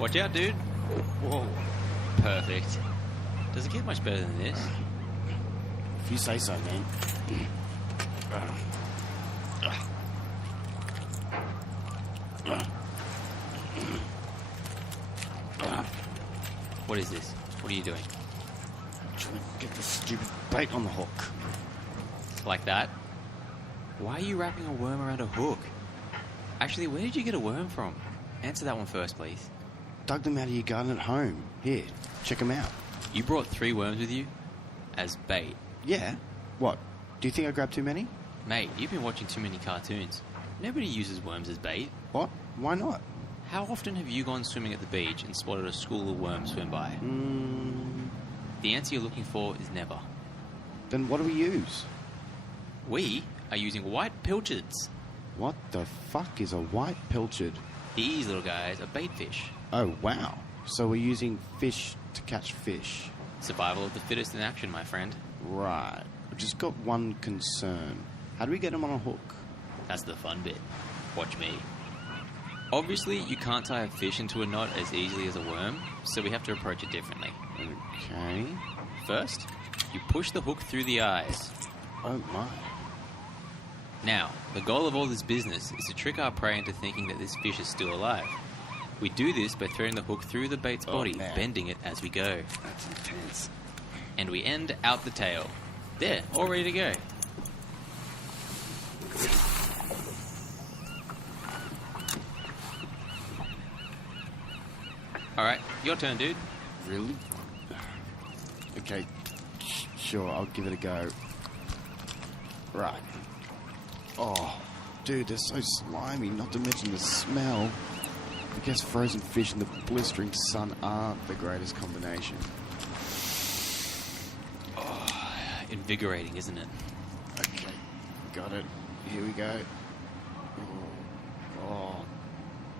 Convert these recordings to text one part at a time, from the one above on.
Watch out, dude. Whoa. Perfect. Does it get much better than this? If you say so, man. What is this? What are you doing? Trying to get the stupid bait on the hook. Like that? Why are you wrapping a worm around a hook? Actually, where did you get a worm from? Answer that one first, please. Dug them out of your garden at home. Here, check them out. You brought 3 worms with you? As bait? Yeah. What? Do you think I grabbed too many? Mate, you've been watching too many cartoons. Nobody uses worms as bait. What? Why not? How often have you gone swimming at the beach and spotted a school of worms swim by? The answer you're looking for is never. Then what do we use? We are using white pilchards. What the fuck is a white pilchard? These little guys are bait fish. Oh, wow. So we're using fish to catch fish. Survival of the fittest in action, my friend. Right. I've just got one concern. How do we get them on a hook? That's the fun bit. Watch me. Obviously, you can't tie a fish into a knot as easily as a worm, so we have to approach it differently. Okay. First, you push the hook through the eyes. Oh, my. Now, the goal of all this business is to trick our prey into thinking that this fish is still alive. We do this by threading the hook through the bait's body, bending it as we go. That's intense. And we end out the tail. There, all ready to go. Alright, your turn, dude. Really? Okay, sure, I'll give it a go. Right. Oh, dude, they're so slimy, not to mention the smell. I guess frozen fish and the blistering sun aren't the greatest combination. Oh, invigorating, isn't it? Okay, got it. Here we go. Oh,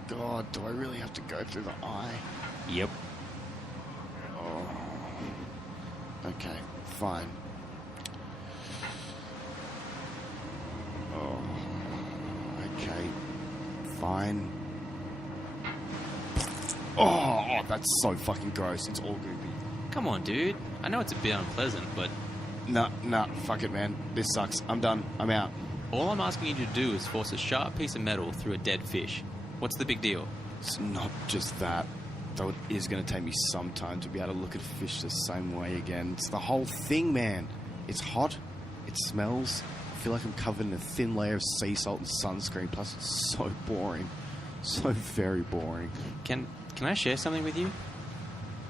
God, do I really have to go through the eye? Yep. Oh. Okay, fine. Oh. Okay, fine. Oh, that's so fucking gross. It's all goopy. Come on, dude. I know it's a bit unpleasant, but... Nah, fuck it, man. This sucks. I'm done. I'm out. all I'm asking you to do is force a sharp piece of metal through a dead fish. What's the big deal? It's not just that. Though it is going to take me some time to be able to look at fish the same way again. It's the whole thing, man. It's hot. It smells. I feel like I'm covered in a thin layer of sea salt and sunscreen. Plus, it's so boring. So very boring. Can I share something with you?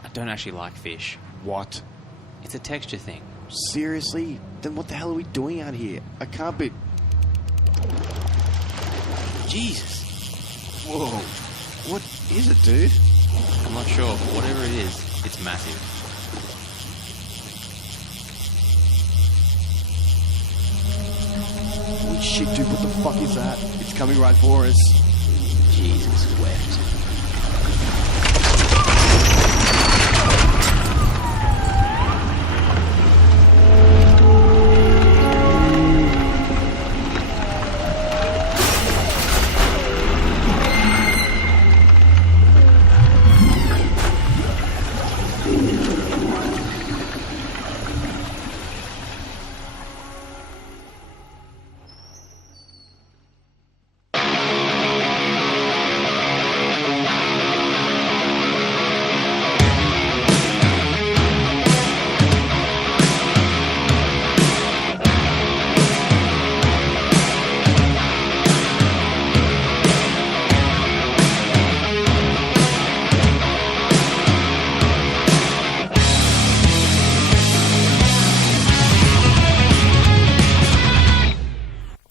I don't actually like fish. What? It's a texture thing. Seriously? Then what the hell are we doing out here? I can't be... Jesus. Whoa. What is it, dude? I'm not sure, but whatever it is, it's massive. Holy shit, dude, what the fuck is that? It's coming right for us. Jesus wept.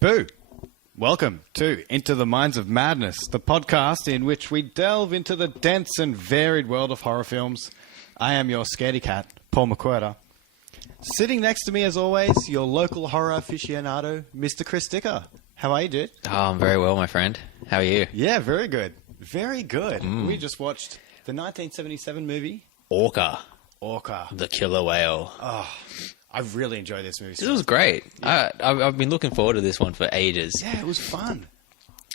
Boo! Welcome to Into the Minds of Madness, the podcast in which we delve into the dense and varied world of horror films. I am your scaredy cat, Paul McWhirter. Sitting next to me, as always, your local horror aficionado, Mr. Chris Dicker. How are you, dude? Oh, I'm very well, my friend. How are you? Yeah, very good. Very good. We just watched the 1977 movie... Orca. Orca. The killer whale. Oh, I really enjoyed this movie. This was great. Yeah. I've been looking forward to this one for ages. Yeah, it was fun.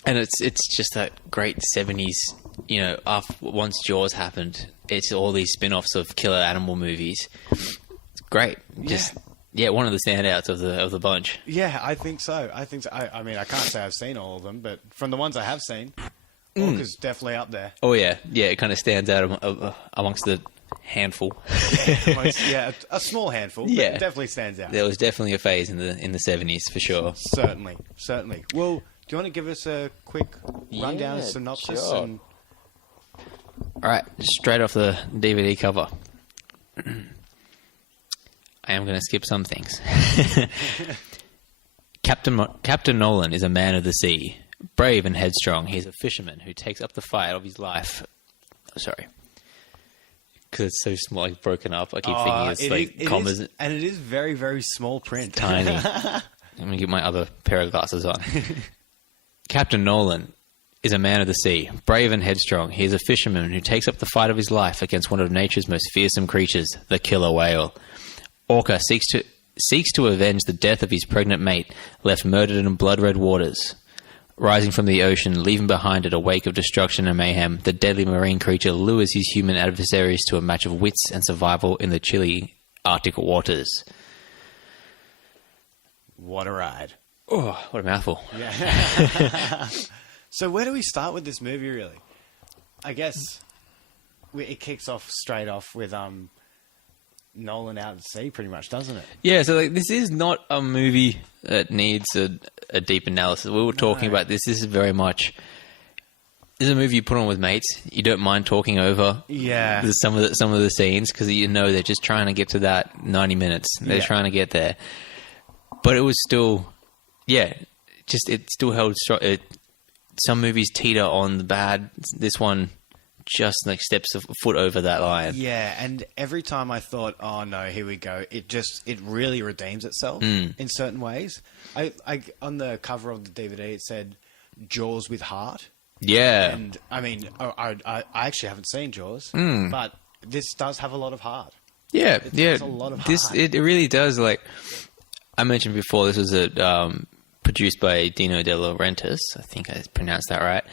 And it's just that great 70s once Jaws happened, it's all these spin-offs of killer animal movies. It's great. Just one of the standouts of the bunch. Yeah, I think so. I mean, I can't say I've seen all of them, but from the ones I have seen, Orca's definitely up there. Oh yeah, it kind of stands out amongst the handful. A small handful. But it definitely stands out. There was definitely a phase in the 70s for sure. Certainly. Well, do you want to give us a quick rundown, synopsis? Sure. All right, straight off the DVD cover. I am going to skip some things. Captain Nolan is a man of the sea, brave and headstrong. He's a fisherman who takes up the fight of his life. Oh, sorry. Because it's so small, like broken up. I keep thinking it's commas. And it is very, very small print. Tiny. I'm going to get my other pair of glasses on. Captain Nolan is a man of the sea, brave and headstrong. He is a fisherman who takes up the fight of his life against one of nature's most fearsome creatures, the killer whale. Orca seeks to avenge the death of his pregnant mate, left murdered in blood-red waters. Rising from the ocean, leaving behind it a wake of destruction and mayhem, the deadly marine creature lures his human adversaries to a match of wits and survival in the chilly Arctic waters. What a ride. Oh, what a mouthful. Yeah. So where do we start with this movie, really? I guess it kicks off straight off with Nolan out at sea, pretty much, doesn't it? Yeah, so this is not a movie that needs a deep analysis. We were talking about this. This is very much... This is a movie you put on with mates. You don't mind talking over some of the scenes because they're just trying to get to that 90 minutes. They're trying to get there. But it was still... it still held strong. Some movies teeter on the bad. This one just steps a foot over that line. Yeah, and every time I thought, oh no, here we go, it really redeems itself in certain ways. I on the cover of the DVD it said Jaws with heart. Yeah. And I mean, I actually haven't seen Jaws, but this does have a lot of heart. Yeah, it has a lot of heart. It really does. Like I mentioned before, this was produced by Dino De Laurentiis. I think I pronounced that right.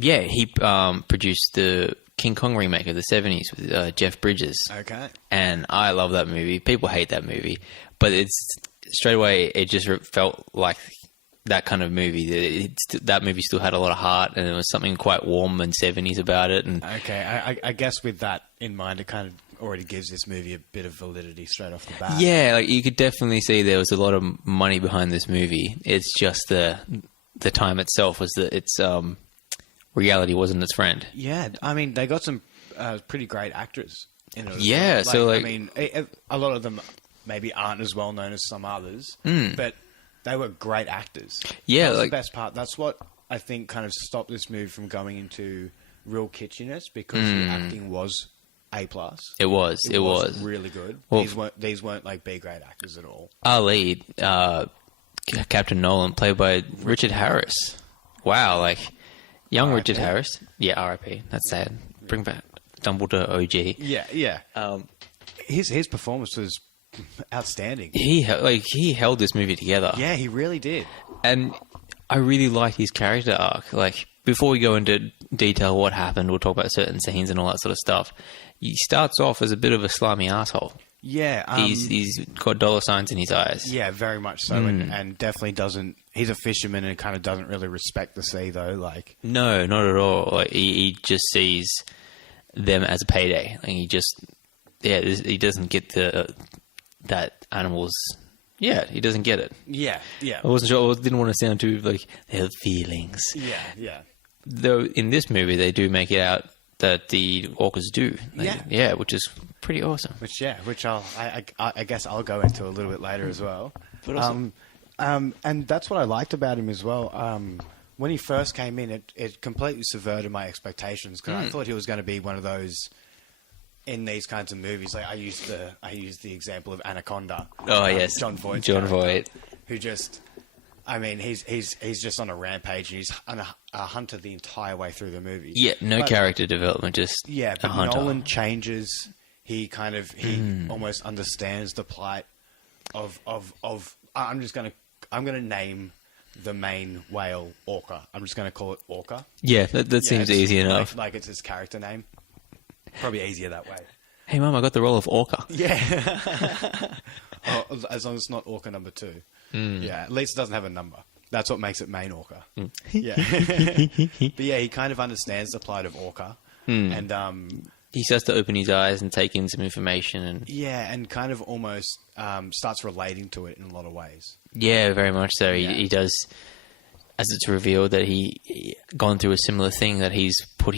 He produced the King Kong remake of the 70s with Jeff Bridges. Okay. And I love that movie. People hate that movie. But it's straight away, it just felt like that kind of movie. That movie still had a lot of heart, and there was something quite warm and 70s about it. And okay, I guess with that in mind, it kind of already gives this movie a bit of validity straight off the bat. Yeah, like you could definitely see there was a lot of money behind this movie. It's just the time itself was that its reality wasn't its friend. Yeah, I mean, they got some pretty great actors in it. Yeah, well. I mean, a lot of them maybe aren't as well known as some others, but they were great actors. Yeah, that's the best part. That's what I think kind of stopped this movie from going into real kitschiness because the acting was A+. It was really good. Well, these weren't like B grade actors at all. Our lead, Captain Nolan, played by Richard Harris. Wow, like young Richard Harris. Yeah, R.I.P. That's sad. Bring back Dumbledore OG. Yeah. His performance was outstanding. He held this movie together. Yeah, he really did. And I really liked his character arc. Like, before we go into detail what happened, we'll talk about certain scenes and all that sort of stuff. He starts off as a bit of a slimy asshole. Yeah. He's got dollar signs in his eyes. Yeah, very much so. And definitely doesn't... He's a fisherman and kind of doesn't really respect the sea, though. Like, no, not at all. Like, he just sees them as a payday. Like, he doesn't get that animals... Yeah, he doesn't get it. Yeah. I wasn't sure. I didn't want to sound too, like, they have feelings. Yeah. Though, in this movie, they do make it out that the orcas do. Yeah, which is pretty awesome. Which I guess I'll go into a little bit later as well. But also, and that's what I liked about him as well. When he first came in, it completely subverted my expectations because I thought he was going to be one of those in these kinds of movies. Like I used the example of Anaconda. Oh yes, John Voight, who just. I mean, he's just on a rampage. He's on a hunter the entire way through the movie. Yeah, character development, just but a hunter. Nolan changes. He almost understands the plight of. I'm gonna name the main whale, Orca. I'm just going to call it Orca. Yeah, that seems easy enough. Like it's his character name. Probably easier that way. Hey, Mum, I got the role of Orca. Yeah. As long as it's not Orca number 2. Yeah, at least it doesn't have a number. That's what makes it main Orca. Yeah. But yeah, he kind of understands the plight of Orca. And he starts to open his eyes and take in some information. and kind of almost starts relating to it in a lot of ways. Yeah, very much so. Yeah. He does, as it's revealed that he gone through a similar thing that he's put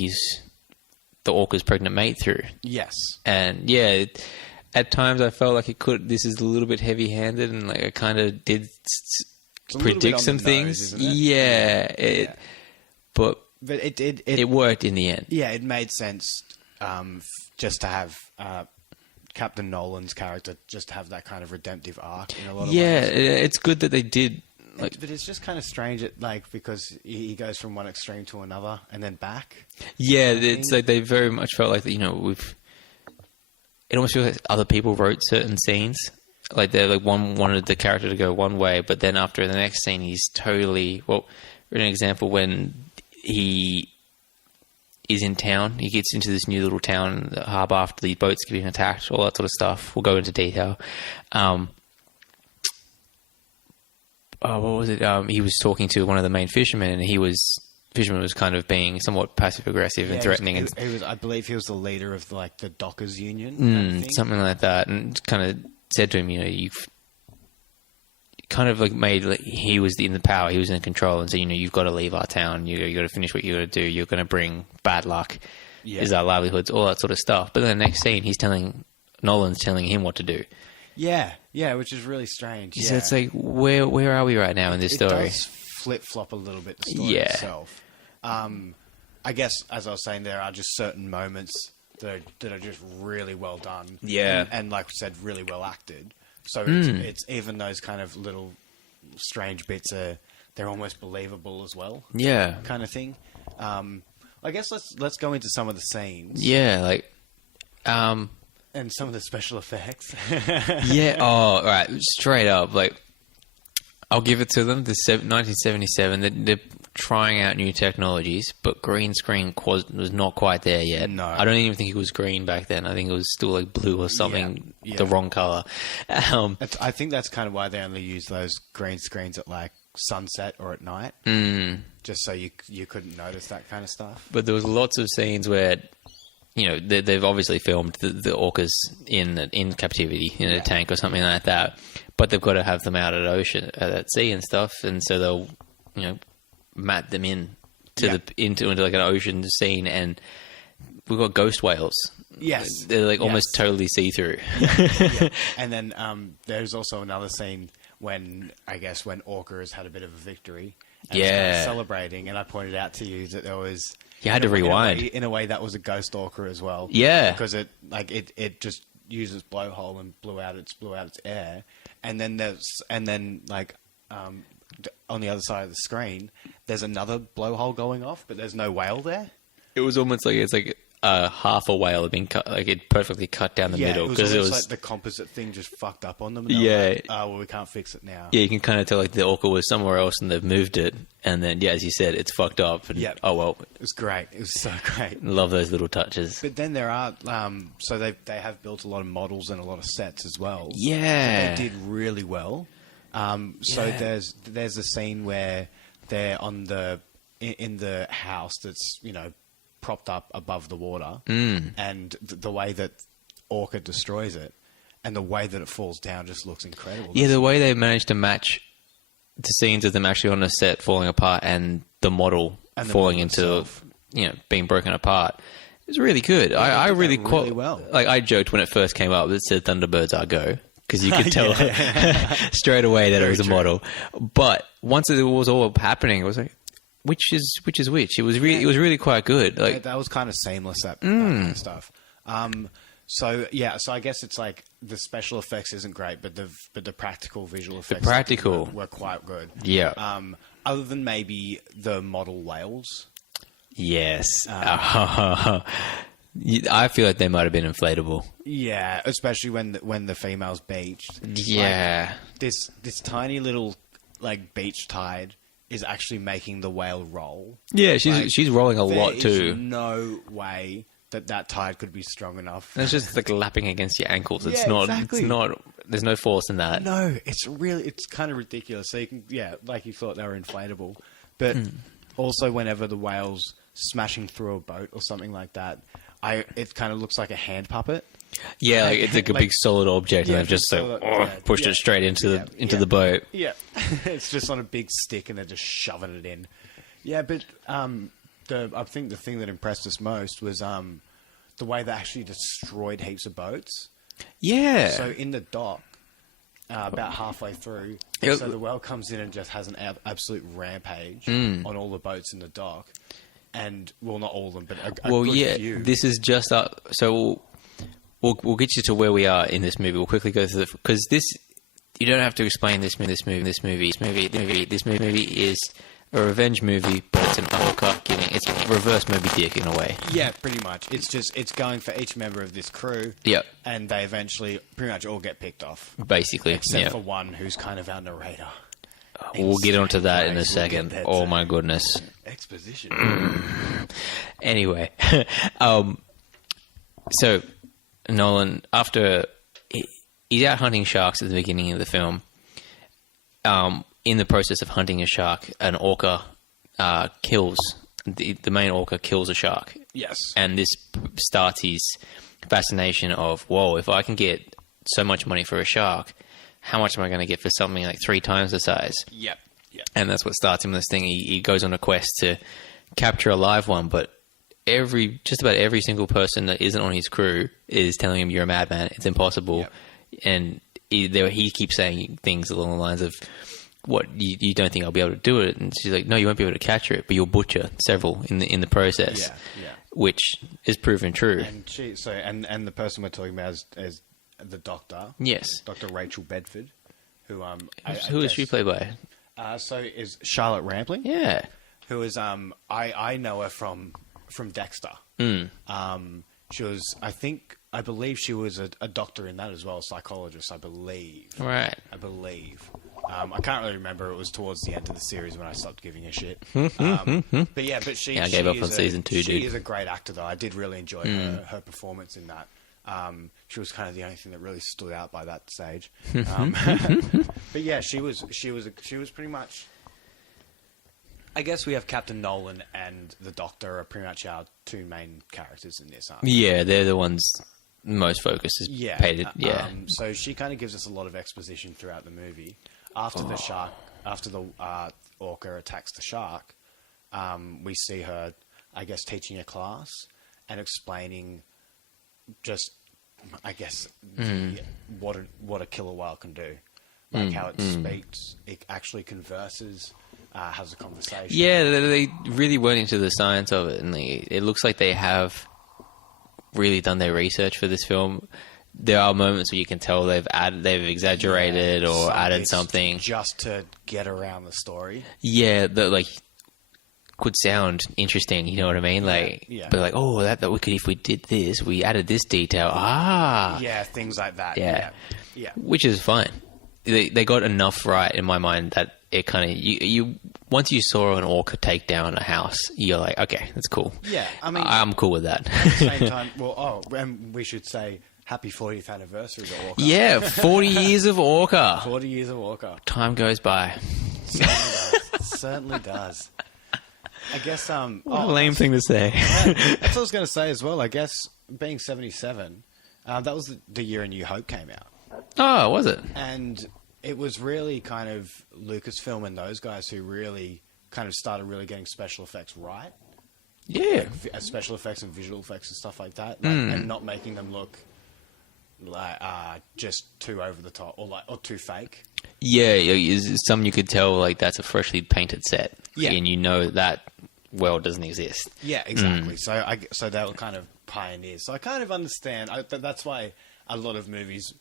the Orca's pregnant mate through. Yes. And yeah, at times I felt like this is a little bit heavy-handed, and like I kind of did predict some things. Isn't it? Yeah, but it worked in the end. Yeah, it made sense just to have Captain Nolan's character just to have that kind of redemptive arc in a lot of ways. Yeah, it's good that they did. But it's just kind of strange, because he goes from one extreme to another and then back. Yeah, it's like they very much felt like, it almost feels like other people wrote certain scenes. Like one wanted the character to go one way, but then after the next scene, he's totally... Well, for an example, when he is in town, he gets into this new little town, the harbour, after the boats getting attacked, all that sort of stuff. We'll go into detail. What was it? He was talking to one of the main fishermen, and fisherman was kind of being somewhat passive aggressive and threatening. I believe he was the leader of the dockers union, kind of thing. Something like that, and kind of said to him, you've kind of like made he was in the power, he was in control, and so you've got to leave our town, you got to finish what you got to do. You're going to bring bad luck. Yeah. Is our livelihoods, all that sort of stuff. But then the next scene, Nolan's telling him what to do. Yeah, which is really strange. So it's like, where are we right now in this story? It does flip-flop a little bit, the story itself. I guess, as I was saying, there are just certain moments that are just really well done. Yeah. And like we said, really well acted. So it's even those kind of little strange bits they're almost believable as well. Yeah. Kind of thing. I guess let's go into some of the scenes. Yeah, and some of the special effects. Yeah. Oh, right. Straight up, I'll give it to them. The 1977, they're trying out new technologies, but green screen was not quite there yet. No. I don't even think it was green back then. I think it was still like blue or something, Yeah. the wrong color. I think that's kind of why they only use those green screens at like sunset or at night, just so you couldn't notice that kind of stuff. But there was lots of scenes where, they've obviously filmed the orcas in captivity in a tank or something like that, but they've got to have them out at sea and stuff, and so they'll, mat them into like an ocean scene, and we've got ghost whales. Yes, they're like almost totally see through. Yeah. And then there's also another scene when Orca has had a bit of a victory. And was kind of celebrating, and I pointed out to you that there was. You had to rewind. In a way, that was a ghost Orca as well. Yeah, because it just uses blowhole and blew out its air, and then on the other side of the screen, there's another blowhole going off, but there's no whale there. It was almost like it's like half a whale had been cut, like it perfectly cut down the middle, because it was like the composite thing just fucked up on them. And like, well, we can't fix it now. Yeah, you can kind of tell like the Orca was somewhere else and they've moved it, and then as you said, it's fucked up. And, oh well, it was great. It was so great. Love those little touches. But then there are so they have built a lot of models and a lot of sets as well. Yeah, so they did really well. So there's a scene where they're in the house that's propped up above the water, and the way that Orca destroys it, and the way that it falls down just looks incredible. Yeah, the way they managed to match the scenes of them actually on a set falling apart and the model falling into being broken apart. It was really good. I really well. Like I joked when it first came up, it said Thunderbirds are go. Because you could tell straight away that it was a model. But once it was all happening, it was like, which is which? It was really quite good. Like that was kind of seamless, that kind of stuff. So I guess it's like the special effects isn't great, but the practical visual effects were quite good. Yeah. Other than maybe the model whales. Yes. I feel like they might have been inflatable. Yeah, especially when the female's beached. Yeah, like, this tiny little like beach tide is actually making the whale roll. Yeah, she's rolling a lot too. There's no way that tide could be strong enough. And it's just like lapping against your ankles. It's Yeah, not. exactly. It's not. There's no force in that. No, it's kind of ridiculous. So you can, like you thought they were inflatable, but also whenever the whale's smashing through a boat or something like that, it kind of looks like a hand puppet. Yeah, like, it's like a big solid object, and they've just pushed it straight into the boat. Yeah, it's just on a big stick, and they're just shoving it in. Yeah, but I think the thing that impressed us most was the way they actually destroyed heaps of boats. Yeah. So in the dock, about halfway through, Yep. so the whale comes in and just has an absolute rampage on all the boats in the dock, and well, not all of them, but a good few. This is just so. We'll get you to where we are in this movie. We'll quickly go through because this you don't have to explain this movie. This movie is a revenge movie, but it's an uppercut giving. It's reverse Moby Dick in a way. Yeah, pretty much. It's going for each member of this crew. Yep. And they eventually pretty much all get picked off, Basically, except for one who's kind of our narrator. We'll get onto that in a We'll second. get that Oh to- my goodness. Exposition. Anyway, so Nolan, after he's out hunting sharks at the beginning of the film, in the process of hunting a shark, an orca kills the main orca kills a shark. Yes. And this starts his fascination of, whoa, if I can get so much money for a shark, how much am I going to get for something like 3 times the size? Yep. Yep. And that's what starts him on this thing. He goes on a quest to capture a live one, but just about every single person that isn't on his crew is telling him, you're a madman, it's impossible. Yep. And he keeps saying things along the lines of, what, you don't think I'll be able to do it? And she's like, no, you won't be able to capture it, but you'll butcher several in the process. Yeah. Which is proven true. And and the person we're talking about is the doctor. Yes. Dr. Rachel Bedford, who Who is she played by? So is Charlotte Rampling. Yeah. Who is I know her from Dexter. She was I believe she was a doctor in that as well, a psychologist, I believe. Right. I believe. I can't really remember. It was towards the end of the series when I stopped giving a shit. But she. Yeah, I gave up on season 2, dude. She is a great actor, though. I did really enjoy her performance in that. She was kind of the only thing that really stood out by that stage. But yeah, she was pretty much. I guess we have Captain Nolan and the Doctor are pretty much our 2 main characters in this, aren't they? Yeah, they're the ones most focused. So she kind of gives us a lot of exposition throughout the movie. After the orca attacks the shark, we see her, I guess, teaching a class and explaining just, I guess, what a killer whale can do. Like how it speaks, it actually converses, has a conversation. Yeah, they really went into the science of it, and it looks like they have really done their research for this film. There are moments where you can tell they've exaggerated or added something just to get around the story. Yeah, that could sound interesting. You know what I mean? But that we could, if we did this, we added this detail. Yeah, things like that. Yeah. Which Which is fine. They got enough right in my mind that it kind of you once you saw an orca take down a house, you're like, okay, that's cool. Yeah, I mean, I'm cool with that. At the same time, and we should say happy 40th anniversary to Orca. Yeah, 40 years of Orca. 40 years of Orca. Time goes by. Certainly does. I guess. What a lame thing to say. That's what I was going to say as well. I guess being 77, that was the year A New Hope came out. Oh, was it? And it was really kind of Lucasfilm and those guys who really kind of started really getting special effects right. Yeah. Special effects and visual effects and stuff like that. And not making them look like just too over the top or too fake. Yeah, some you could tell that's a freshly painted set. Yeah. And you know that world doesn't exist. Yeah, exactly. So they were kind of pioneers. So I kind of understand. That's why a lot of movies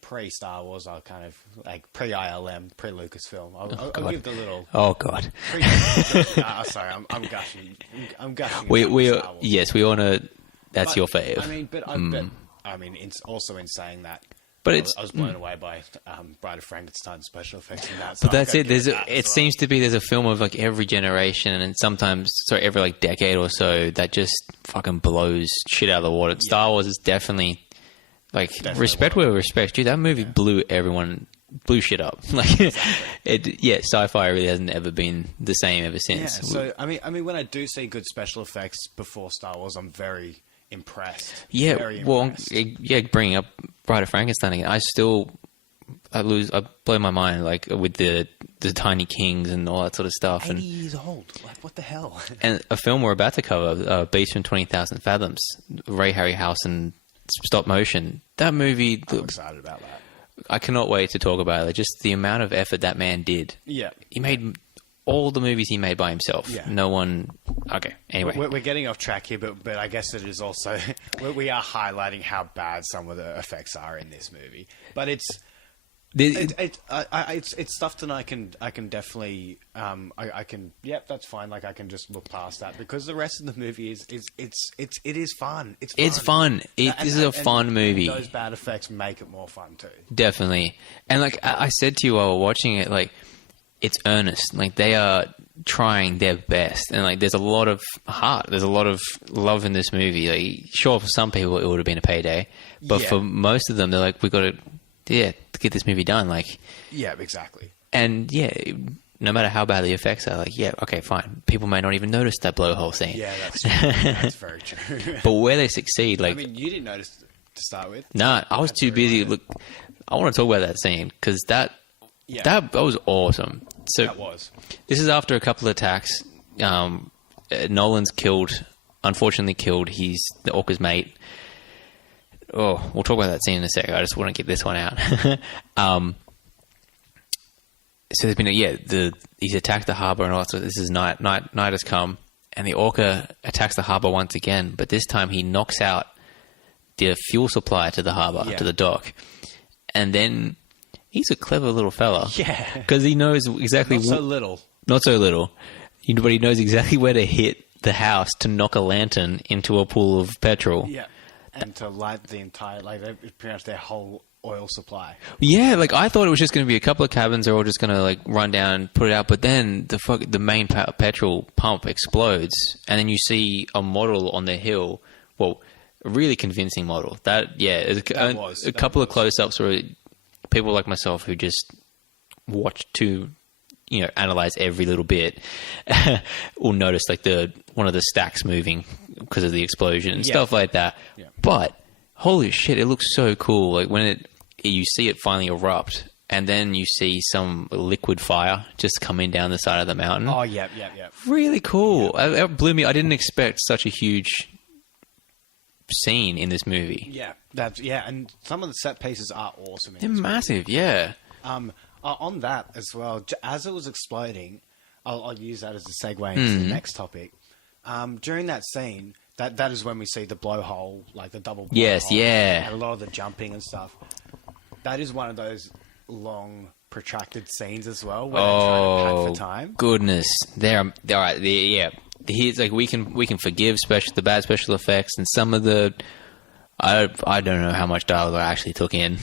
pre-Star Wars are kind of pre-ILM, pre-Lucasfilm. I'll give the little... Oh, God. Sorry, I'm gushing. I'm gushing. We Star Wars. yes, we want to... That's your fave. It's also in saying that... But I was blown away by Bride of Frankenstein special effects in that. But that's it. Seems to be there's a film of like every generation and sometimes every like decade or so that just fucking blows shit out of the water. Yeah. Star Wars is definitely respect where respect. Dude, that movie blew shit up. Like exactly. Sci-fi really hasn't ever been the same ever since. Yeah, so I mean, when I do see good special effects before Star Wars, I'm very impressed. Yeah, very impressed. Bringing up Bride of Frankenstein again, I blow my mind like with the tiny kings and all that sort of stuff. 80 years old, like what the hell? And a film we're about to cover, Beast from 20,000 Fathoms, Ray Harryhausen stop motion. That movie, I'm excited about that. I cannot wait to talk about it. Just the amount of effort that man did. Yeah, he made all the movies he made by himself. Yeah. No one. Okay. Anyway, we're getting off track here, but I guess it is also we are highlighting how bad some of the effects are in this movie. But it's stuff that I can definitely I can that's fine. Like I can just look past that because the rest of the movie is fun. It's fun. It is a fun movie. Those bad effects make it more fun too. Definitely. And like I said to you while we're watching it, like it's earnest. Like they are trying their best, and like there's a lot of heart. There's a lot of love in this movie. Like sure, for some people it would have been a payday, but for most of them, they're like, we got to. Yeah, to get this movie done, like... Yeah, exactly. And, no matter how bad the effects are, like, okay, fine. People may not even notice that blowhole scene. Yeah, that's true. That's very true. But where they succeed, like... I mean, you didn't notice to start with. Nah, I was too busy. Look, I want to talk about that scene, because that was awesome. So that was. This is after a couple of attacks. Nolan's unfortunately killed the Orca's mate. Oh, we'll talk about that scene in a second. I just want to get this one out. So there's been he's attacked the harbour and all that. So this is night has come, and the Orca attacks the harbour once again. But this time he knocks out the fuel supply to the harbour, to the dock, and then he's a clever little fella. Yeah, because he knows exactly not so little, but he knows exactly where to hit the house to knock a lantern into a pool of petrol. Yeah. And to light the entire, pretty much their whole oil supply. Yeah, like I thought it was just going to be a couple of cabins they're all just going to like run down and put it out. But then the main petrol pump explodes, and then you see a model on the hill. Well, a really convincing model. That was a couple of close-ups where people like myself who just watch to analyze every little bit will notice like one of the stacks moving because of the explosion and stuff like that. Yeah. But holy shit, it looks so cool. Like when you see it finally erupt, and then you see some liquid fire just coming down the side of the mountain. Oh, yeah. Really cool. Yeah. It blew me. I didn't expect such a huge scene in this movie. Yeah, and some of the set pieces are awesome. They're massive, yeah. On that as well, as it was exploding, I'll use that as a segue into the next topic. During that scene, that is when we see the blowhole, like the double blowhole. Yes, yeah. And a lot of the jumping and stuff. That is one of those long, protracted scenes as well, where they're trying to pad for time. Goodness. They're all right. Here's like we can forgive the bad special effects and some of the... I don't know how much dialogue I actually took in.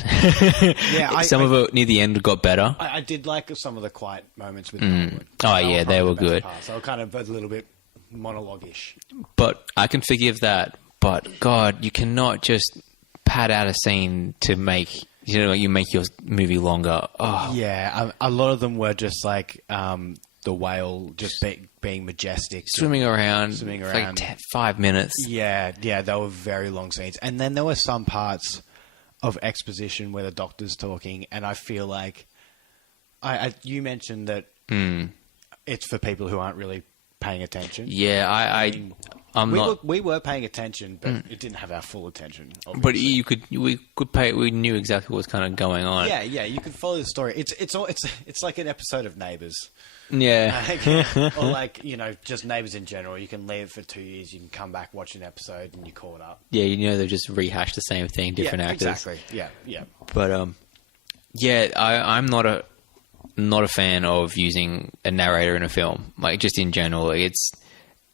Yeah, some of it near the end got better. I did like some of the quiet moments with Norwood. Oh yeah, they were good. So I kind of a little bit monologue-ish. But I can forgive that. But God, you cannot just pad out a scene to make you make your movie longer. Oh. Yeah, a lot of them were just like the whale just being majestic. Swimming around. Like 5 minutes. Yeah, they were very long scenes. And then there were some parts of exposition where the doctor's talking, and I feel like... you mentioned that it's for people who aren't really paying attention. Yeah, we were paying attention, but it didn't have our full attention, But obviously. we knew exactly what was kind of going on. Yeah, you could follow the story. It's like an episode of Neighbours. Yeah. Or like, just Neighbours in general. You can leave for 2 years, you can come back, watch an episode, and you're caught up. Yeah, they've just rehashed the same thing, different actors. Exactly. Yeah. But I'm not a fan of using a narrator in a film. Like just in general,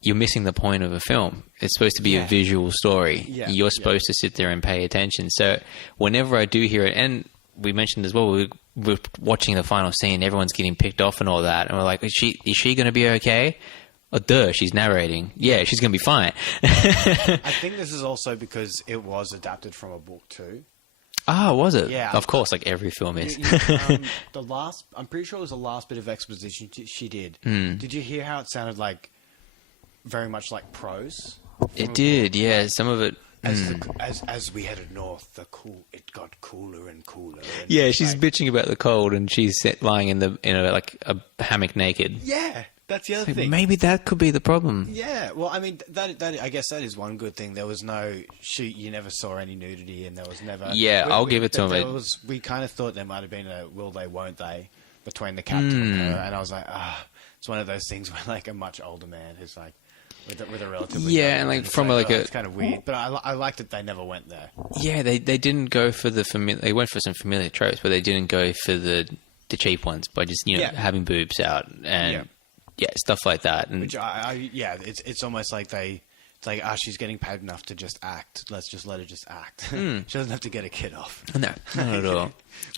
you're missing the point of a film. It's supposed to be a visual story. Yeah. You're supposed to sit there and pay attention. So whenever I do hear it, and we mentioned as well, we're watching the final scene, everyone's getting picked off and all that, and we're like, is she going to be okay? Oh, duh, she's narrating. Yeah, she's going to be fine. I think this is also because it was adapted from a book too. Oh, was it? Yeah. Of course, like every film is. I'm pretty sure it was the last bit of exposition she did. Hmm. Did you hear how it sounded like very much like prose? It did, yeah. Some of it. As we headed north, it got cooler and cooler. And Yeah, she's bitching about the cold, and she's lying in a hammock naked. Yeah, that's the other Like, thing. maybe that could be the problem. Yeah, well, I mean, that I guess that is one good thing. There was you never saw any nudity, and there was never. Yeah, I'll give it to him. We kind of thought there might have been a will they, won't they between the captain and her, and I was like, it's one of those things where like a much older man who's like. With a relatively and like from it's kind of weird, but I liked that they never went there. Yeah, they didn't go for the familiar. They went for some familiar tropes, but they didn't go for the cheap ones by just having boobs out and stuff like that. And which it's almost like it's like she's getting paid enough to just act. Let's just let her just act. She doesn't have to get a kid off. No, not at all.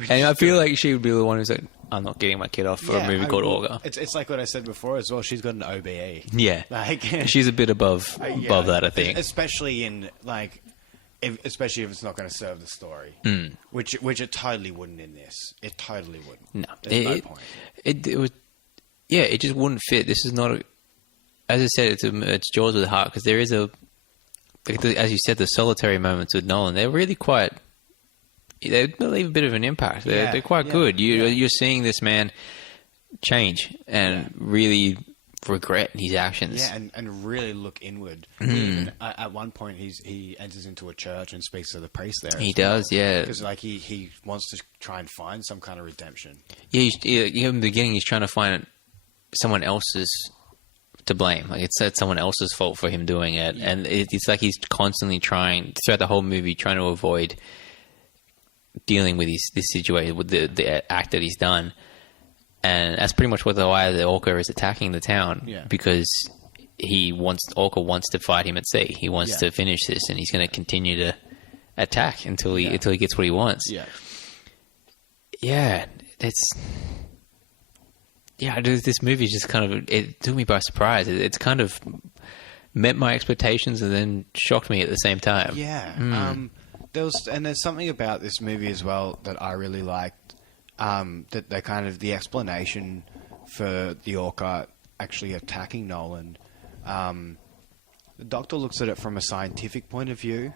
And I feel like she would be the one who's like, I'm not getting my kid off for a movie called Orca. It's like what I said before as well. She's got an OBE. Yeah, like she's a bit above that, I think. Especially in like, especially if it's not going to serve the story, which it totally wouldn't in this. It totally wouldn't. No, there's no point. It was. Yeah, it just wouldn't fit. This is not. As I said, it's Jaws with a heart, because there is as you said, the solitary moments with Nolan. They're really quite. They leave a bit of an impact. They're quite good. You're seeing this man change and really regret his actions. Yeah, and really look inward. Even at one point, he enters into a church and speaks to the priest there. He does, yeah. Because like he wants to try and find some kind of redemption. Yeah, in the beginning, he's trying to find someone else's to blame. Like it's someone else's fault for him doing it, and it's like he's constantly trying throughout the whole movie, trying to avoid dealing with this situation, with the act that he's done. And that's pretty much why the Orca is attacking the town, because Orca wants to fight him at sea. He wants to finish this, and he's going to continue to attack until he gets what he wants. This movie just kind of, it took me by surprise. It's kind of met my expectations and then shocked me at the same time. There's something about this movie as well that I really liked. That they kind of, the explanation for the Orca actually attacking Nolan. The Doctor looks at it from a scientific point of view.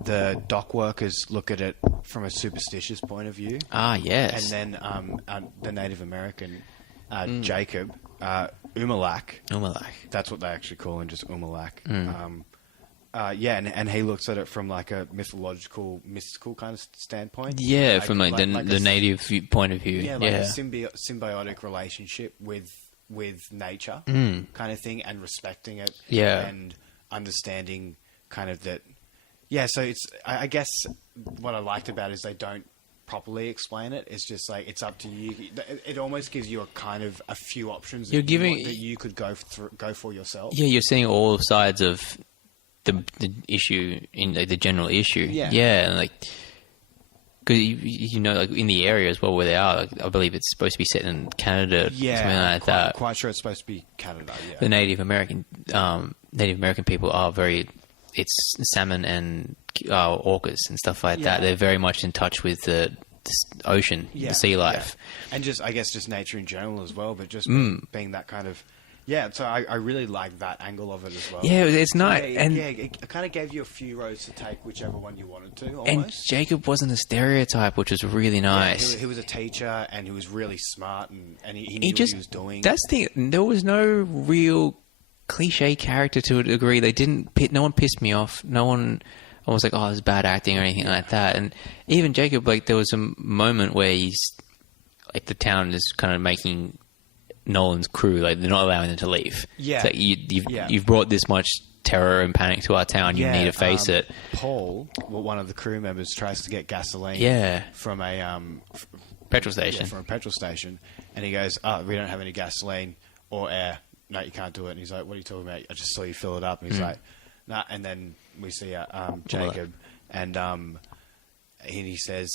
The dock workers look at it from a superstitious point of view. Ah, yes. And then the Native American, Jacob, Umalak. That's what they actually call him, just Umalak. And he looks at it from like a mystical kind of standpoint. Yeah, like, from the native point of view. Yeah, like a symbiotic relationship with nature kind of thing, and respecting it. Yeah. And understanding kind of that. Yeah, so it's, I guess what I liked about it is they don't properly explain it. It's just like, it's up to you. It almost gives you a few options that you could go for yourself. Yeah, you're seeing all sides of the issue, in like the general issue. And like, because like in the area as well where they are, like, I believe it's supposed to be set in Canada, something like that. Quite sure it's supposed to be Canada. Yeah, the Native American people are very. It's salmon and orcas and stuff like that. They're very much in touch with the ocean, the sea life, and I guess just nature in general as well. But just being that kind of. Yeah, so I really like that angle of it as well. Yeah, it's nice. It kind of gave you a few roads to take, whichever one you wanted to, almost. And Jacob wasn't a stereotype, which was really nice. He was a teacher, and he was really smart, and he knew what he was doing. That's the thing. There was no real cliche character to a degree. No one pissed me off. No one... I was like, oh, it's bad acting or anything like that. And even Jacob, like, there was a moment where he's... Like, the town is kind of making... Nolan's crew, like they're not allowing them to leave. Yeah, it's like you've brought this much terror and panic to our town. You need to face it. Paul, one of the crew members, tries to get gasoline. From a petrol station. From a petrol station, and he goes, "Oh, we don't have any gasoline or air. no, you can't do it. And he's like, what are you talking about? I just saw you fill it up. And he's like, nah. And then we see Jacob, and he says,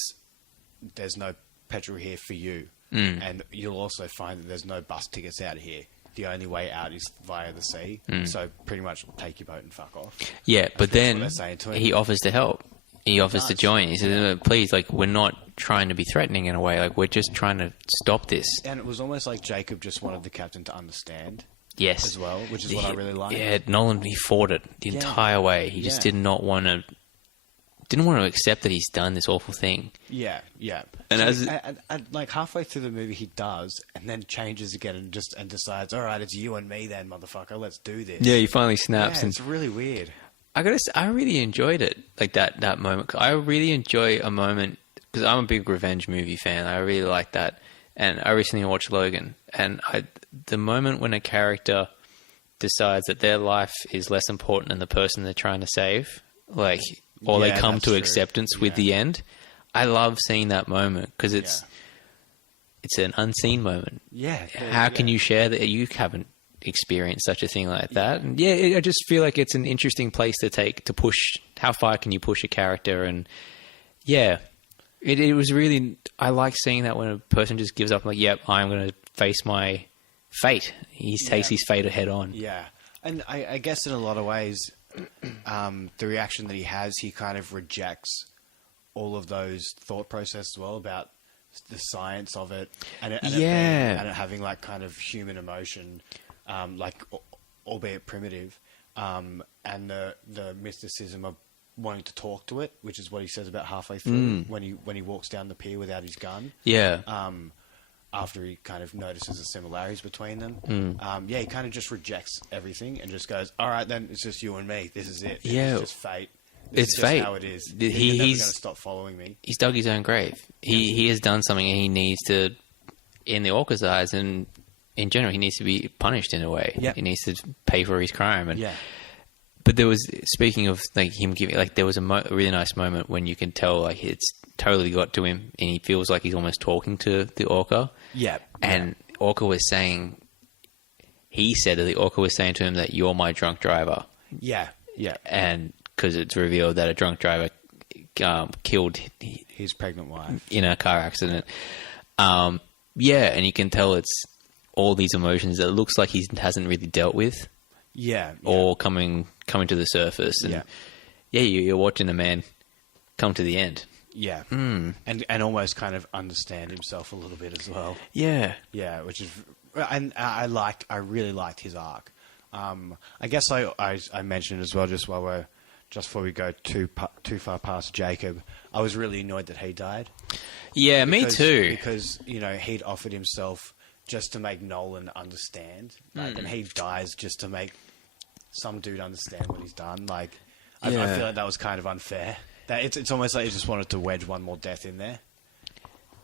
there's no petrol here for you. And you'll also find that there's no bus tickets out here. The only way out is via the sea. So pretty much take your boat and fuck off. Yeah, but then what they're saying to him. he offers to help. He offers to join. He says, please, like, we're not trying to be threatening in a way. Like, we're just trying to stop this. And it was almost like Jacob just wanted the captain to understand. Yes. As well, which is what I really like. Yeah, Nolan, he fought it the entire way. He just didn't want to accept that he's done this awful thing. Yeah. And so like halfway through the movie, he does, and then changes again and decides, all right, it's you and me then, motherfucker. Let's do this. Yeah, he finally snaps. Yeah, it's really weird. I really enjoyed it, like that moment. I really enjoy a moment because I'm a big revenge movie fan. I really like that, and I recently watched Logan, and the moment when a character decides that their life is less important than the person they're trying to save, like, or they come to acceptance with the end. I love seeing that moment because it's an unseen moment. Yeah. How can you share that you haven't experienced such a thing like that? And I just feel like it's an interesting place to push. How far can you push a character? And it was really. I like seeing that when a person just gives up. Like, yep, I'm going to face my fate. He takes his fate head on. Yeah, and I guess in a lot of ways, the reaction that he has, he kind of rejects all of those thought processes as well about the science of it, and it having like kind of human emotion, like albeit primitive, and the mysticism of wanting to talk to it, which is what he says about halfway through when he walks down the pier without his gun. Yeah. After he kind of notices the similarities between them. He kind of just rejects everything and just goes, all right, then it's just you and me. This is it. It's just fate. It's fate. How it is. He's never going to stop following me. He's dug his own grave. He has done something, and he needs to, in the Orca's eyes, and in general, he needs to be punished in a way. He needs to pay for his crime. And but there was, speaking of like him giving, like there was a really nice moment when you can tell like it's totally got to him, and he feels like he's almost talking to the Orca. And Orca was saying, he said that the Orca was saying to him that you're my drunk driver. And because it's revealed that a drunk driver killed his pregnant wife in a car accident. And you can tell it's all these emotions that it looks like he hasn't really dealt with. All coming to the surface. And you're watching a man come to the end. And almost kind of understand himself a little bit as well. Which is, and I really liked his arc. I guess I mentioned as well, just before we go too far past Jacob, I was really annoyed that he died. Me too. Because he'd offered himself just to make Nolan understand, and he dies just to make some dude understand what he's done. Like, I feel like that was kind of unfair. That it's almost like he just wanted to wedge one more death in there.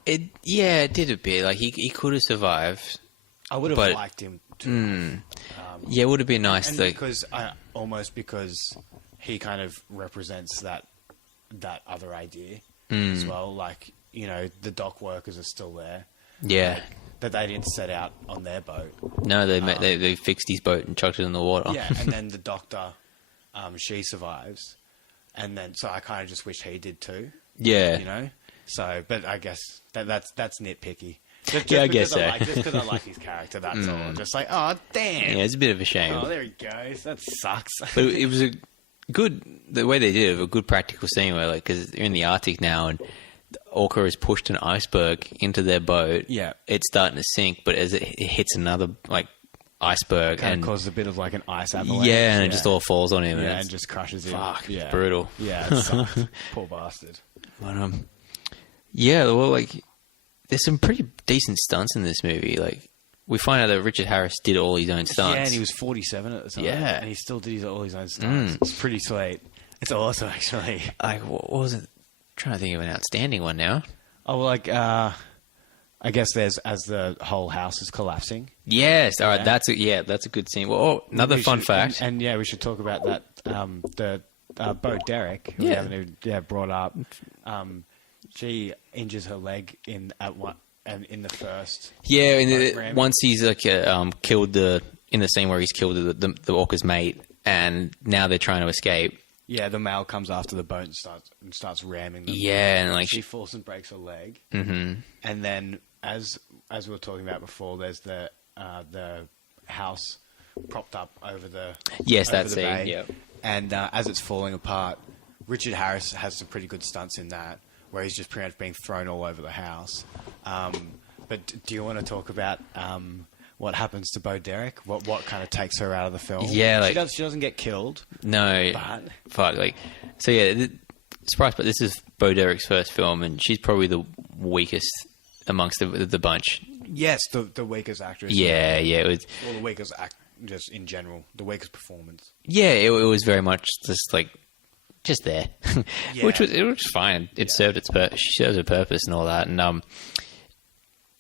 It did a bit. Like he could have survived. I would have liked him to. It would have been nice. Because he kind of represents that other idea as well. Like, the dock workers are still there. That they didn't set out on their boat. No, they fixed his boat and chucked it in the water. And then the doctor, she survives. And then, so I kind of just wish he did too. So, but I guess that's nitpicky. I guess so. Just because I like his character, that's all. Just like, oh, damn. Yeah, it's a bit of a shame. Oh, there he goes. That sucks. But it was the way they did it, a good practical scene where, like, because they're in the Arctic now and Orca has pushed an iceberg into their boat. It's starting to sink, but as it hits another, like, iceberg and causes a bit of like an ice avalanche. And it just all falls on him. And just crushes him. Fuck, it's brutal. It sucks. Poor bastard. But well, like, there's some pretty decent stunts in this movie. Like, we find out that Richard Harris did all his own stunts. And he was 47 at the time. And he still did all his own stunts. It's pretty sweet. It's awesome, actually. Like, what was it? I'm trying to think of an outstanding one now. Oh, like, I guess there's as the whole house is collapsing. Yes, all right. That's a good scene. Well, another fun fact, and we should talk about that. The Bo Derek, who we haven't even brought up. She injures her leg in the first. once he's like killed the in the scene where he's killed the orca's mate, and now they're trying to escape. Yeah, the male comes after the boat and starts ramming them. Yeah, and like she falls and breaks her leg. Mm-hmm. And then, as we were talking about before, there's the house propped up over the scene. bay. Yeah, and as it's falling apart, Richard Harris has some pretty good stunts in that, where he's just pretty much being thrown all over the house. But do you want to talk about what happens to Bo Derek? What kind of takes her out of the film? Yeah, like, she doesn't get killed. No, but surprise! But this is Bo Derek's first film, and she's probably the weakest amongst the bunch. Yes, the weakest actress. Yeah, it was. Or the weakest just in general, the weakest performance. Yeah, it was very much just there, which was fine. It served she serves her purpose and all that, and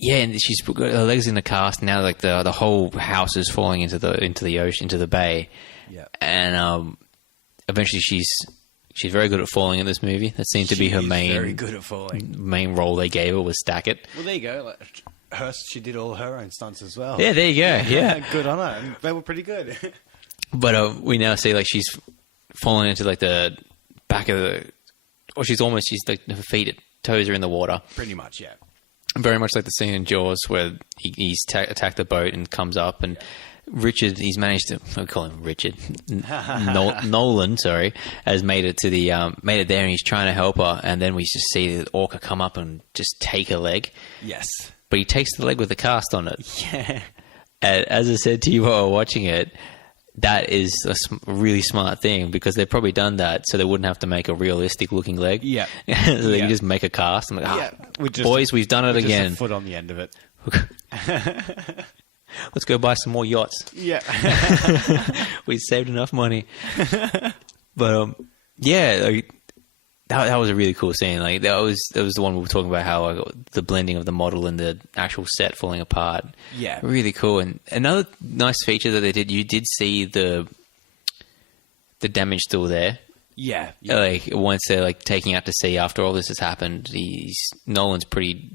and she's got her legs in the cast now. Like the whole house is falling into the ocean, into the bay. Yeah, and eventually she's very good at falling in this movie. That seemed to be her very good at falling. Main role they gave her was stack it. Well, there you go. She did all her own stunts as well. Yeah, there you go. Yeah, good on her. They were pretty good. But we now see she's falling into the back of she's like her toes are in the water. Pretty much, yeah. Very much like the scene in Jaws where he's attacked the boat and comes up, and Richard, he's managed to, I call him Richard, Nolan, sorry, has made it to made it there, and he's trying to help her, and then we just see the orca come up and just take her leg. Yes. But he takes the leg with a cast on it. Yeah. And as I said to you while we were watching it, that is a really smart thing, because they've probably done that so they wouldn't have to make a realistic looking leg. Yeah. So they can just make a cast. I'm like, boys, we've done it again. Just a foot on the end of it. Let's go buy some more yachts. Yeah. We saved enough money. But, that was a really cool scene. Like that was the one we were talking about, how the blending of the model and the actual set falling apart. Yeah, really cool. And another nice feature that they did, you did see the damage still there. Yeah. Like once they're taking out to sea after all this has happened, Nolan's pretty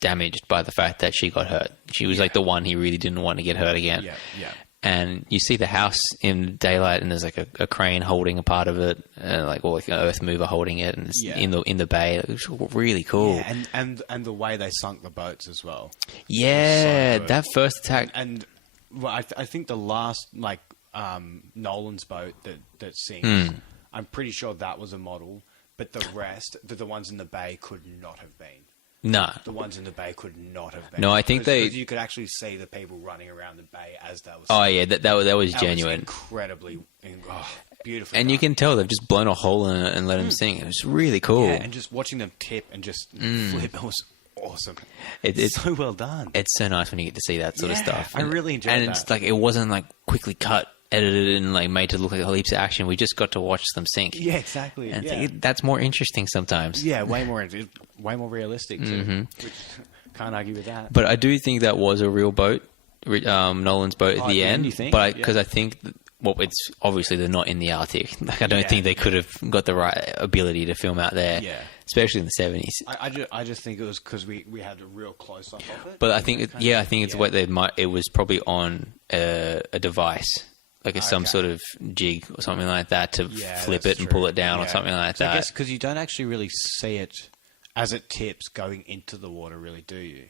damaged by the fact that she got hurt. She was the one he really didn't want to get hurt again. Yeah. And you see the house in daylight, and there's a crane holding a part of it, or an earth mover holding it, and it's in the bay. It was really cool. Yeah, and the way they sunk the boats as well. Yeah, so that first attack. And I think the last Nolan's boat that sinks, I'm pretty sure that was a model, but the rest, the ones in the bay, could not have been. No. The ones in the bay could not have been. No, I think because you could actually see the people running around the bay as that was. Oh, yeah, that was genuine. Was incredibly, beautiful. And you can tell they've just blown a hole in it and let them sing. It was really cool. Yeah, and just watching them tip and just flip, it was awesome. It's so well done. It's so nice when you get to see that sort of stuff. I really enjoyed that. And it's it wasn't quickly cut, edited, and made to look like heaps of action. We just got to watch them sink. Yeah, exactly. And that's more interesting sometimes. Yeah, way more realistic too. Which, can't argue with that. But I do think that was a real boat, Nolan's boat at the end. You think? But because I think, it's obviously they're not in the Arctic. I don't think they could have got the right ability to film out there. Yeah. Especially in the 70s. I just think it was because we had a real close up of it. But I think it's what they might. It was probably on a device. Some sort of jig or something like that to flip it and pull it down or something like that. I guess because you don't actually really see it as it tips going into the water, really, do you?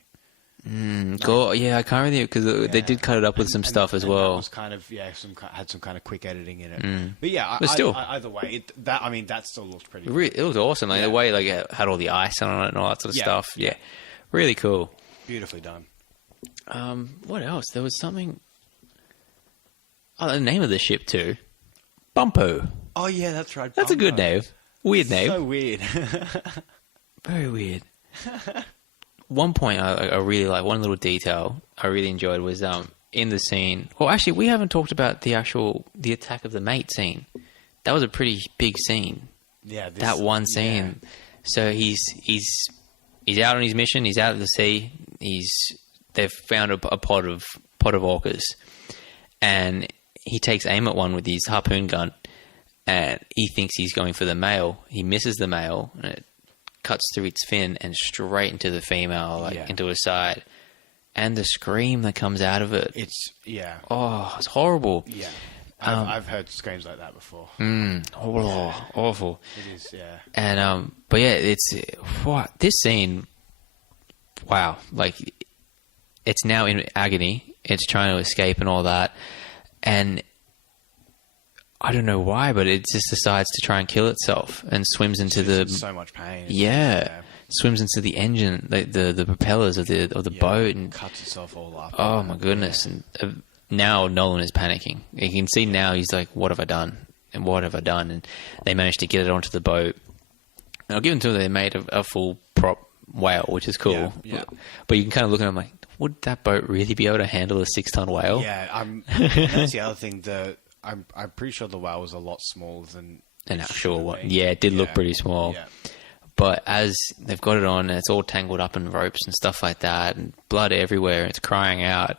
No. I can't really, because they did cut it up with some stuff as well. That was kind of had some kind of quick editing in it. But but still, either way, that still looked pretty. It was awesome. The way it had all the ice on it and all that sort of stuff. Yeah, really cool. Beautifully done. What else? There was something. Oh, the name of the ship too. Bumpo. Oh yeah, that's right. That's a good name. Weird name. So weird. Very weird. One point I really like, one little detail I really enjoyed was in the scene. Well, actually, we haven't talked about the attack of the mate scene. That was a pretty big scene. Yeah, that one scene. Yeah. So he's out on his mission. He's out at the sea. They've found a pod of orcas, and he takes aim at one with his harpoon gun, and he thinks he's going for the male. He misses the male, and it cuts through its fin and straight into the female, into her side. and the scream that comes out of it. It's It's horrible. Yeah. I've heard screams like that before. Awful. It is, yeah. And but yeah, it's this scene. Wow, like it's now in agony. It's trying to escape and all that, and I don't know why, but it just decides to try and kill itself and swims into so much pain. Yeah, swims into the engine, the propellers of the boat, and cuts itself all up. Oh my goodness! And now Nolan is panicking. You can see now he's like, "What have I done? And what have I done?" And they managed to get it onto the boat. And I'll give them to them. They made a full prop whale, which is cool. Yeah. But you can kind of look at them like, would that boat really be able to handle a 6-ton whale? Yeah, that's the other thing. I'm pretty sure the whale was a lot smaller than an actual one. Yeah, it did look pretty small. Yeah. But as they've got it on, and it's all tangled up in ropes and stuff like that, and blood everywhere, and it's crying out,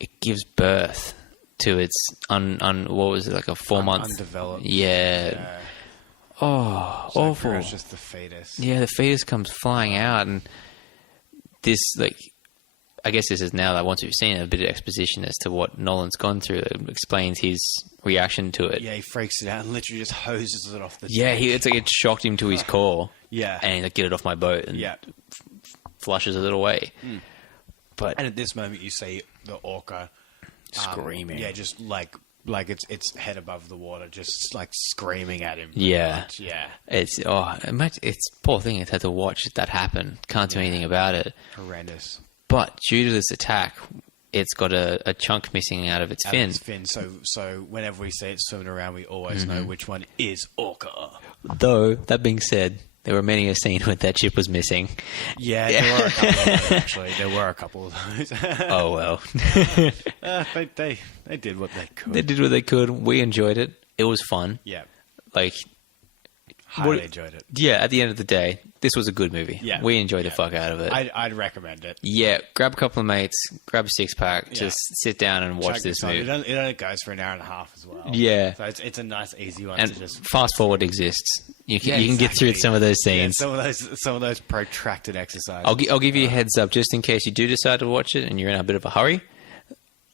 it gives birth to its what was it, like a 4-month undeveloped. Yeah. Oh, It's awful. It's just the fetus. Yeah, the fetus comes flying out, and this, like, I guess this is now that once we've seen it, a bit of exposition as to what Nolan's gone through. It explains his reaction to it. Yeah, he freaks it out and literally just hoses it off the Yeah, tank. it's like it shocked him to his core. Yeah. And he's like, get it off my boat, and flushes it away. But And at this moment, you see the orca screaming. Yeah, just like its head above the water, just like screaming at him. Yeah. Much. Yeah. It's poor thing. It's had to watch that happen. Can't do anything about it. Horrendous. But due to this attack, it's got a chunk missing out of its fin. So whenever we see it swimming around, we always know which one is orca. Though, that being said, there were many a scene where that chip was missing. Yeah, there were a couple of those, actually. There were a couple of those. Oh, well. They did what they could. They did what they could. We enjoyed it. It was fun. Yeah. Like, Highly enjoyed it. yeah, at the end of the day, this was a good movie. Yeah. We enjoyed the fuck out of it. I'd recommend it. Yeah, grab a couple of mates, grab a 6-pack, just sit down and watch Check this out. movie. It only goes for an hour and a half as well. Yeah. So it's a nice, easy one And to just... fast forward exists. You can get through some of those scenes. Yeah, some of those protracted exercises. I'll give you a heads up just in case you do decide to watch it and you're in a bit of a hurry.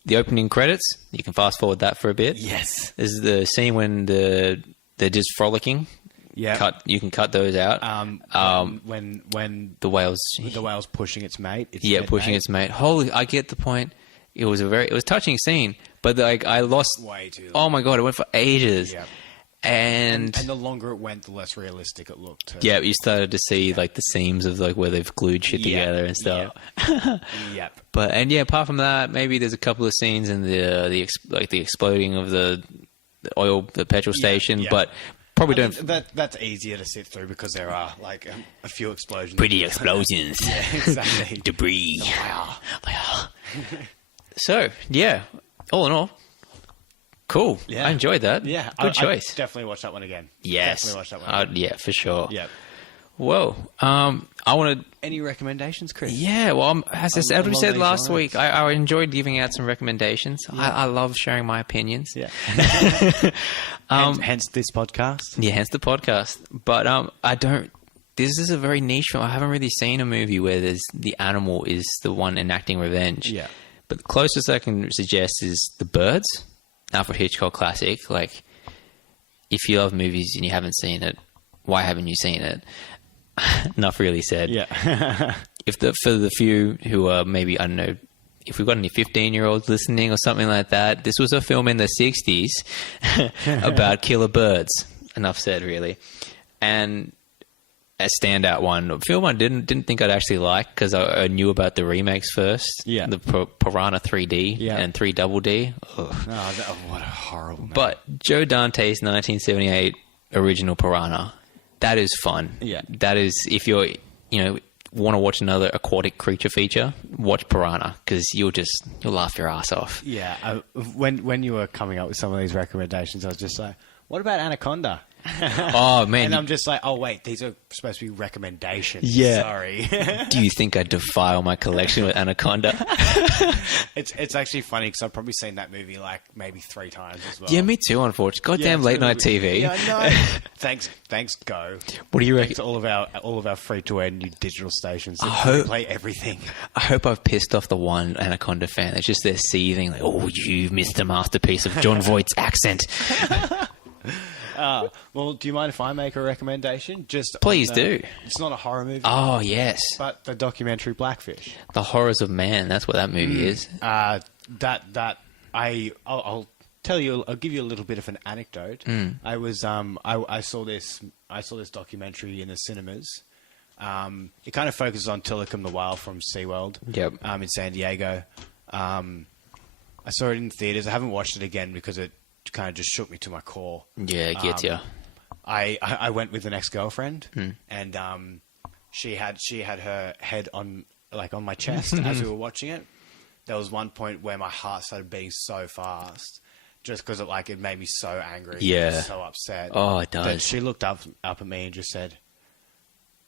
The opening credits, you can fast forward that for a bit. Yes. This is the scene when they're just frolicking. Yeah. You can cut those out. When the whale's pushing its mate. Pushing its mate. Holy, I get the point. It was a touching scene, but like I lost way too long. Oh my god, it went for ages. Yeah. And the longer it went, the less realistic it looked. Too. Yeah, you started to see like the seams of like where they've glued shit together and stuff. Yep. But apart from that, maybe there's a couple of scenes in the exploding of the petrol station, yeah. But probably don't. That's easier to sit through because there are like a few explosions. Pretty explosions. Yeah, exactly. Debris. So yeah, all in all, cool. Yeah. I enjoyed that. Yeah, good choice. I'd definitely watch that one again. Yes, Definitely watch that one again. Yeah, for sure. Yeah. Whoa. I want to. Any recommendations, Chris? Yeah, well, as we said these last lines. week, I enjoyed giving out some recommendations. Yeah. I love sharing my opinions. Yeah. Hence this podcast. Yeah, hence the podcast. But I don't. This is a very niche film. I haven't really seen a movie where the animal is the one enacting revenge. Yeah. But the closest I can suggest is The Birds, Alfred Hitchcock classic. Like, if you love movies and you haven't seen it, why haven't you seen it? Enough really said. Yeah. For the few who are maybe, I don't know, if we've got any 15-year-olds listening or something like that, this was a film in the 60s about killer birds. Enough said, really. And a standout one, a film I didn't think I'd actually like because I knew about the remakes first. Yeah. The Piranha 3D and 3 Double D. Ugh. Oh, what a horrible name. But Joe Dante's 1978 original Piranha, that is fun. Yeah. That is, if you're, want to watch another aquatic creature feature, watch Piranha because you'll laugh your ass off. Yeah. When you were coming up with some of these recommendations, I was just like, what about Anaconda? Oh, man. And I'm just like, oh, wait, these are supposed to be recommendations. Yeah. Sorry. Do you think I defile my collection with Anaconda? It's actually funny because I've probably seen that movie like maybe 3 times as well. Yeah, me too, unfortunately. Goddamn late night TV. Yeah, no. Thanks, Go. What do you reckon? To all of our free-to-air new digital stations that hope- play everything. I hope I've pissed off the one Anaconda fan that's just there seething, like, oh, you missed the masterpiece of John Voight's accent. Well, do you mind if I make a recommendation? Just Please do. It's not a horror movie, Oh, yes. but the documentary Blackfish. The Horrors of Man. That's what that movie is. I'll tell you. I'll give you a little bit of an anecdote. I was I saw this documentary in the cinemas. It kind of focuses on Tillicum the whale from SeaWorld. Yep. In San Diego. I saw it in theaters. I haven't watched it again because it kind of just shook me to my core. Yeah, it gets you. I went with an ex-girlfriend, and she had her head on my chest as we were watching it. There was one point where my heart started beating so fast, just because it made me so angry, Yeah. so upset. Oh, it That does. she looked up at me and just said,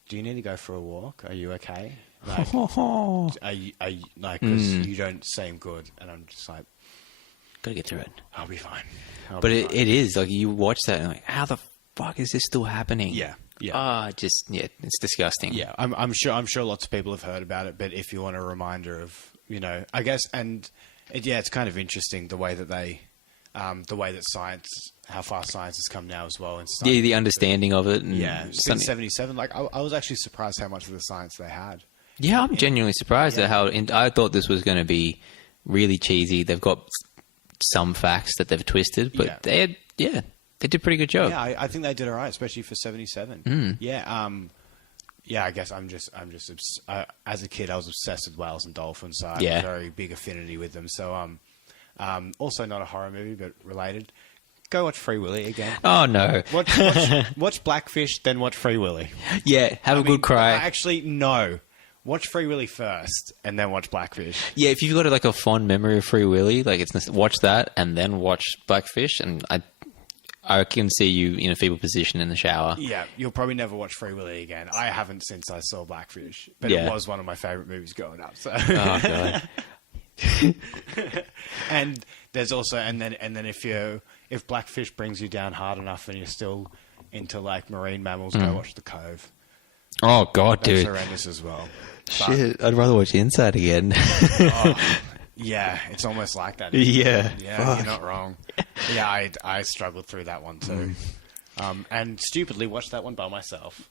"Do you need to go for a walk? Are you okay? Are you because you don't seem good." And I'm just like, Gotta get through it. "I'll be fine." But it is, like, you watch that and like, how the fuck is this still happening? Yeah. It's disgusting. Yeah, I'm sure lots of people have heard about it, but if you want a reminder of, I guess, it's kind of interesting the way that science, how far science has come now as well, and stuff. Yeah, the understanding of it. And since 77, I was actually surprised how much of the science they had. Yeah, I'm genuinely surprised at how. I thought this was going to be really cheesy. They've got some facts that they've twisted, but they did a pretty good job. Yeah, I think they did all right, especially for 77. Yeah, I guess I'm just as a kid I was obsessed with whales and dolphins, so I have a very big affinity with them. So also not a horror movie, but related. Go watch Free Willy again. Oh no! Watch Blackfish, then watch Free Willy. Yeah, have a good cry. Actually, no. Watch Free Willy first, and then watch Blackfish. Yeah, if you've got a fond memory of Free Willy, watch that and then watch Blackfish, and I can see you in a feeble position in the shower. Yeah, you'll probably never watch Free Willy again. I haven't since I saw Blackfish, but it was one of my favorite movies growing up. So. Oh god. And there's also and then if Blackfish brings you down hard enough and you're still into marine mammals, go watch The Cove. Oh god, That's dude. horrendous as well. Shit, I'd rather watch Inside again. Yeah, it's almost like that. Yeah. Yeah, you're not wrong. Yeah, I struggled through that one too. And stupidly watched that one by myself.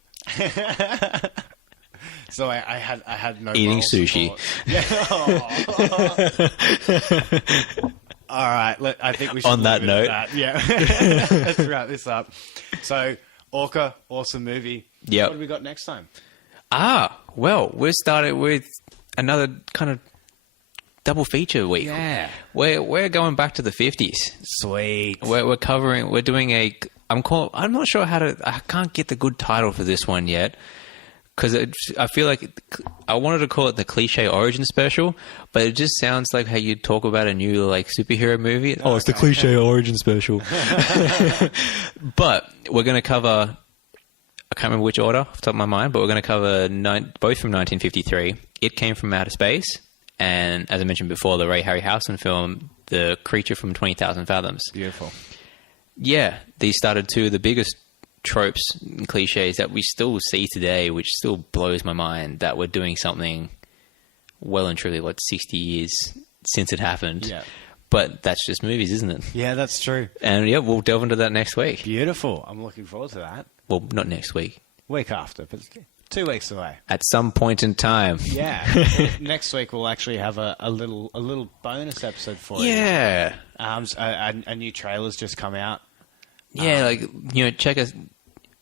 So I had no Eating moral sushi. support. Yeah. All right, I think we should On that leave it note. at that. Yeah. Let's wrap this up. So, Orca, awesome movie. Yep. What do we got next time? Well, we started with another kind of double feature week. Yeah. We're going back to the 50s. Sweet. We're doing I'm not sure I can't get the good title for this one yet. Because I feel like I wanted to call it the cliche origin special, but it just sounds like how you talk about a new superhero movie. Oh, it's the cliche origin special. But we're going to cover, I can't remember which order off the top of my mind, but we're going to cover both from 1953. It Came from Outer Space, and as I mentioned before, the Ray Harryhausen film, The Creature from 20,000 Fathoms. Beautiful. Yeah, these started two of the biggest tropes and cliches that we still see today, which still blows my mind that we're doing something well and truly 60 years since it happened. Yeah. But that's just movies, isn't it? Yeah, that's true. And we'll delve into that next week. Beautiful. I'm looking forward to that. Well, not next week. Week after, but 2 weeks away. At some point in time. Yeah. Next week we'll actually have a little bonus episode for you. Yeah. A new trailer's just come out. Yeah, check us.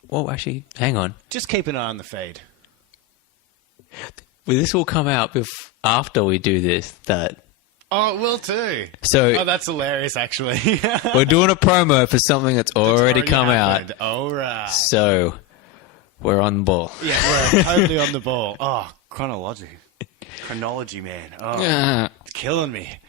Well, actually, hang on. Just keep an eye on the feed. Well, this will come out after we do this. Oh, it will too. So, that's hilarious, actually. we're doing a promo for something that's already come happened. out. All right. So, we're on the ball. Yeah, we're totally on the ball. Oh, chronology, man. Oh, it's killing me.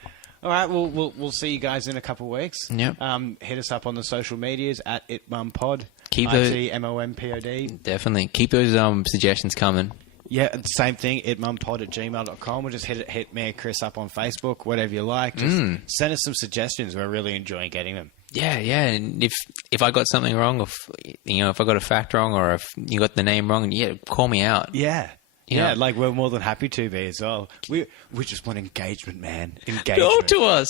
All right, we'll see you guys in a couple of weeks. Yep. Hit us up on the social medias at @itmumpod. Keep those, ITMOMPOD. definitely keep those suggestions coming. Yeah, same thing, itmumpod@gmail.com, or just hit me and Chris up on Facebook, whatever you like. Just send us some suggestions. We're really enjoying getting them. Yeah, and if I got something wrong, if I got a fact wrong, or if you got the name wrong, call me out. Yeah. Yeah. Like we're more than happy to be as well. We just want engagement, man. Engagement. Talk to us.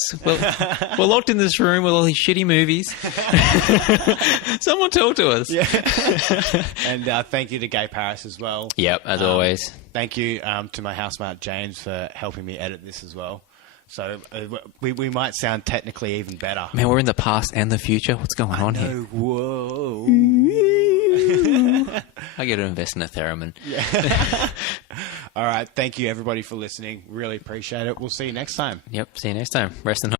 We're locked in this room with all these shitty movies. Someone talk to us. Yeah. And thank you to Gay Paris as well. Yep, as always. Thank you to my housemate James for helping me edit this as well. So we might sound technically even better. Man, we're in the past and the future. What's going on here? Whoa. I got to invest in a theremin. Yeah. All right. Thank you, everybody, for listening. Really appreciate it. We'll see you next time. Yep. See you next time. Rest in